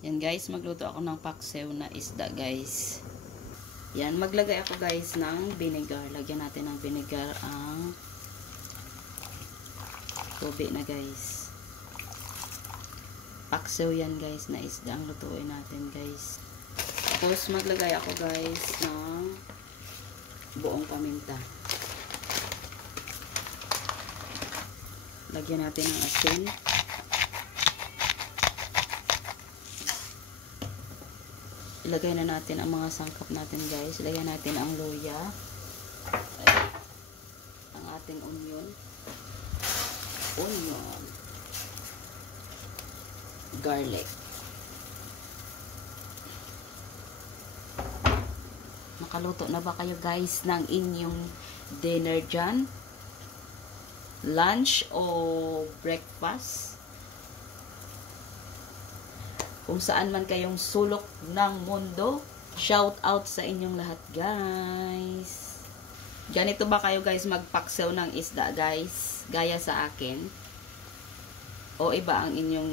Yan guys, magluto ako ng paksiw na isda guys. Yan, maglagay ako guys ng vinegar. Lagyan natin ng vinegar ang tubig na guys. Paksiw yan guys na isda ang lutuin natin guys. Tapos maglagay ako guys ng buong paminta. Lagyan natin ng asin. Ilagay na natin ang mga sangkap natin guys. Ilagay natin ang luya. Ang ating onion. Garlic. Nakaluto na ba kayo guys ng inyong dinner dyan? Lunch o breakfast? Kung saan man kayong sulok ng mundo, shout out sa inyong lahat guys. Ganito ba kayo guys magpaksiw ng isda guys? Gaya sa akin? O iba ang inyong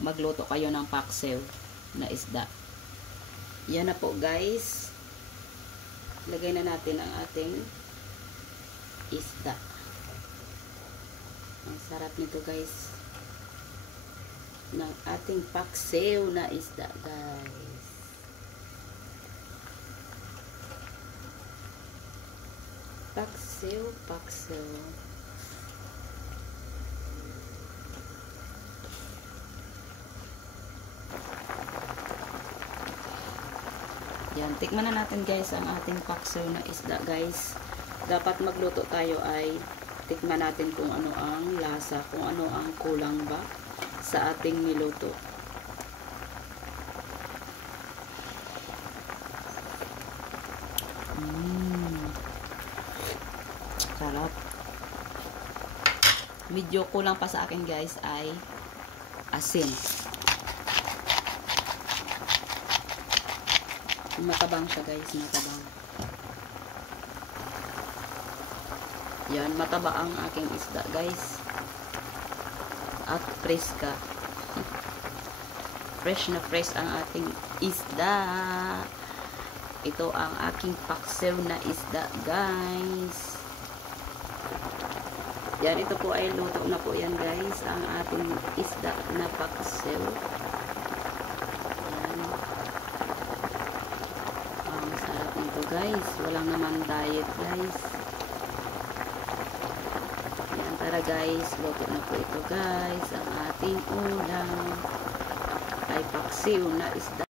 magluto kayo ng paksiw na isda? Yan na po guys. Lagay na natin ang ating isda. Ang sarap nito guys. Ng ating paksiw na isda guys. Paksiw. Yan, tikman na natin guys ang ating paksiw na isda guys. Dapat magluto tayo ay tikman natin kung ano ang lasa, kung ano ang kulang ba sa ating niluto. Sarap. Medyo kulang pa sa akin guys ay asin. Matabang siya guys, matabang. Yan, mataba ang aking isda guys. At preska. Fresh na fresh ang ating isda. Ito ang aking paksiw na isda guys. Yan, ito po ay luto na po yan guys. Ang ating isda na paksiw. Yan. Ang sarap nito guys. Walang naman diet guys. Tara guys, luto na po ito guys. Ang ating ulam ay paksiw na isda.